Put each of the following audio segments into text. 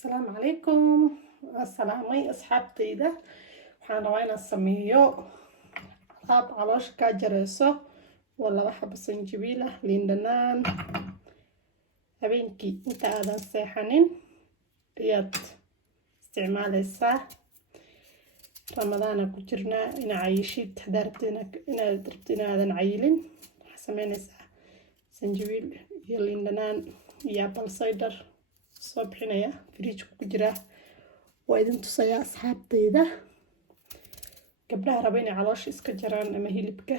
Asalaamu calaykum. Waa salaamay asxaabtayda. Waxaan rabaa inaan sameeyo alaab caloosha kaa jarayso. Waa 2 xabo sanjabiil ah, liin dhanaan. Habeenkii inta aadan seexanin ayaad isticmaalaysaa. Ramadaana ku jirnaa inaa cayishid. Haddaad rabto inaadan cayilin, waxaad samaynaysaa sanjabiil iyo liin dhanaan iyo apple cider. soo bixinaya fridge ku jira. waa idin tusayaa asxaabtayda. Gabdhaha raba inay caloosha iska jaraan ama hilibka,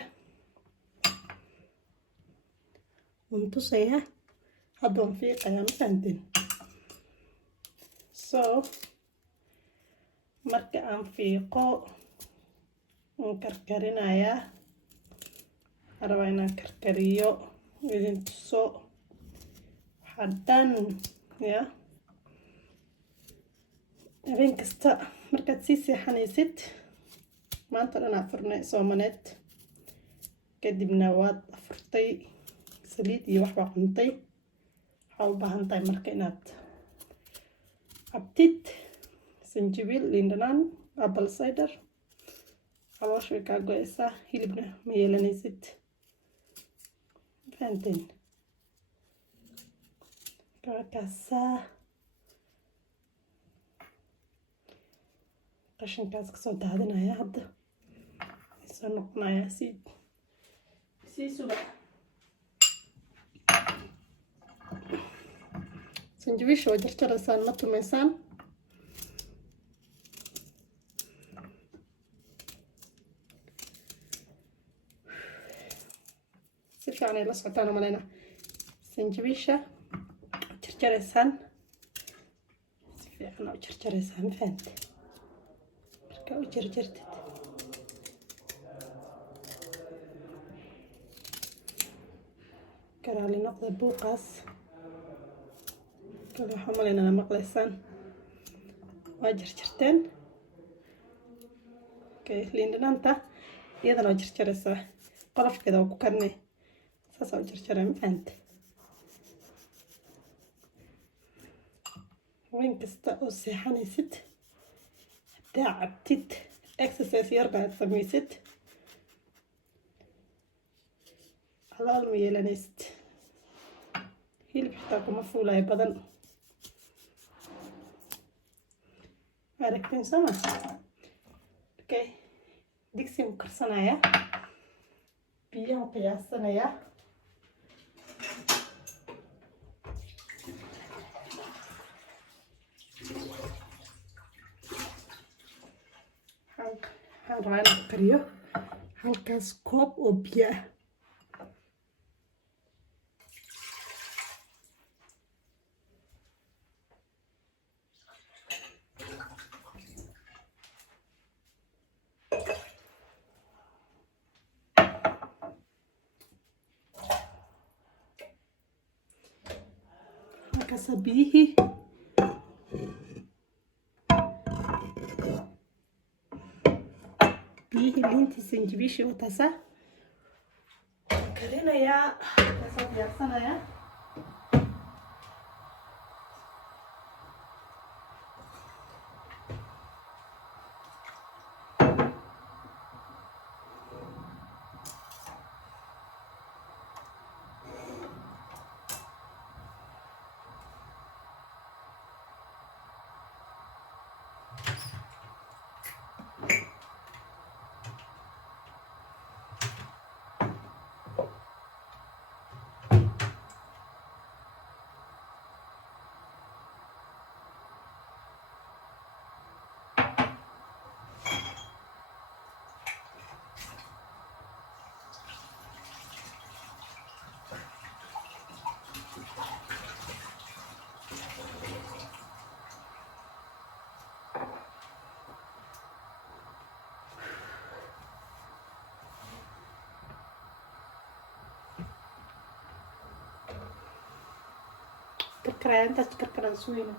waan tusayaa. hadda waan fiiqayaa, ma fahanteen? marka aan fiiqo waan karkarinayaa. waxaan rabaa inaan karkariyo, idin tuso waxaa dhan ya. habeen kasta markaad sii seexanaysid, maanta dhan afurnay soomaneed, kadibna waad afurtay, saliid iyo waxbaa cuntay, waxaa u baahan tahay marka inaad cabtid sanjabiil, liin dhanaan, apple cider. caloosha way kaa go-aysaa, hilibna ma yeelanaysid. fahanteen? kaakaasaa qashinkaas kasoo daadinaya. hadda soo noqonaya sii suga. sanjabiisha waa jarjaraysaan, ma tumaysaan. si fiican ay la socotaan oo maleyna. sanjabiisha jarjaraysaan, si fiican u jarjaraysaan, ma fahante? marka u jarjartid karaali noqda buuqaas kale. waxaa maleyna maqlaysaan. waa jarjarteen. liin dhanaanta iyadana waa jarjaraysaa, qolofkeeda waa ku karnay. saasaa u jarjaraa, ma fahante? habeen kasta oo seexanaysid, haddaa cabtid, exercise yarna aad samaysid, calool ma yeelanaysid. hilib xitaa kuma fuulayo badan. aragteen sooma? digsi mu karsanaya, biyaha qiyaasanaya. waxaan rabaa inaan kariyo halkaas koob oo biyo ah. halkaasa biyihii liintii sanjabiishii wataasa karinayaa. kaasoo diyaarsanayaa. karkaraya intaas karkaraan sugayna.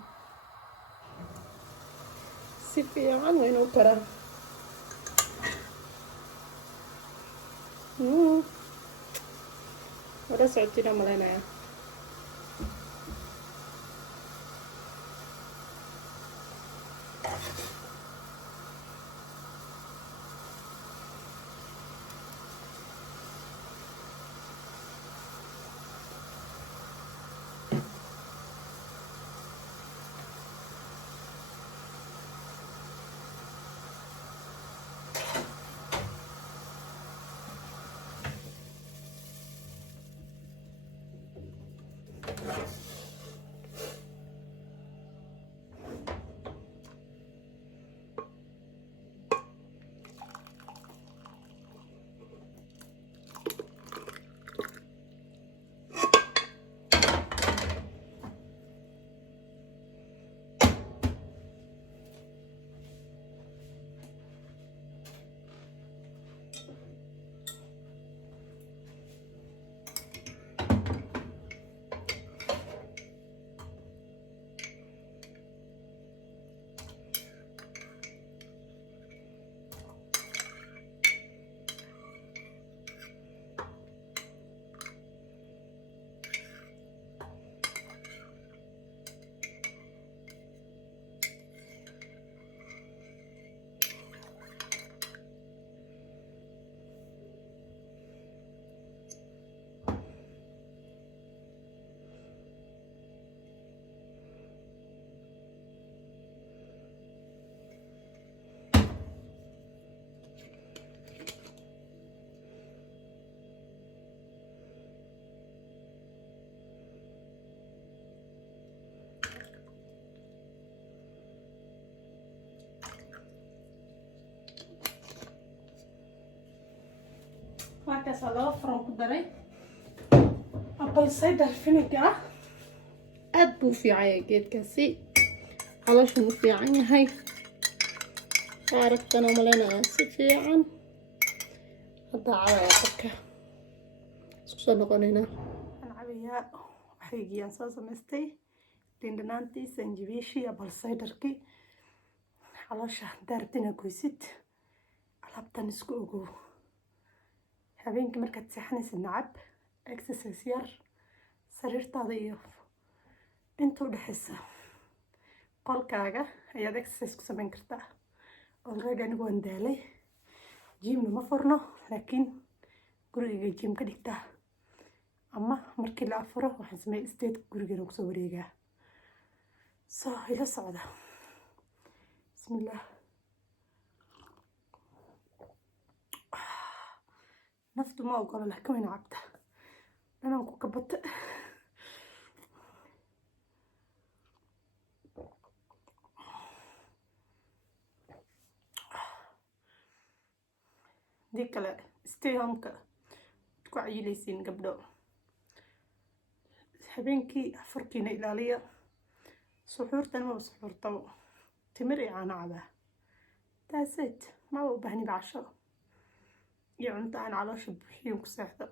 si fiican waa inuu karaa. wada socotina malaynaya. markaas laba furan ku daray apple cider vinegar aad buu fiican yahay geedkaasi caloosha u fiican yahay aragtana malena si fiican hadda caawaya qofka isku soo noqonayna aan cabayaa waxaygiyaan soo samaystay lindanaantii sanjabiishii apple ciderkii caloosha daartina goysid alaabtan isku ogow habeenkii markaad seexanaysid nacab exercise yar sariirtaada iyo inta u dhaxaysa qolkaaga ayaad exercise ku samayn kartaa already anigu waan daalay gymna ma furno laakiin gurigayga gym ka dhigtaa ama markii la afuro waxaan sameeyay state gurigeena kusoo wareegaa soo ila socda bismillah naftu ma ogola laakiin wayna cabta dhanaan ku kabata dii kale stay home-ka ku cayilaysiin gabdho habeenkii afarkiina ilaaliya suxuurtan ma suxuurtabo timir iyo caano cabaa that's it ma u baahni casho iyo cunto aan caloosha buuxiyin ku seexdo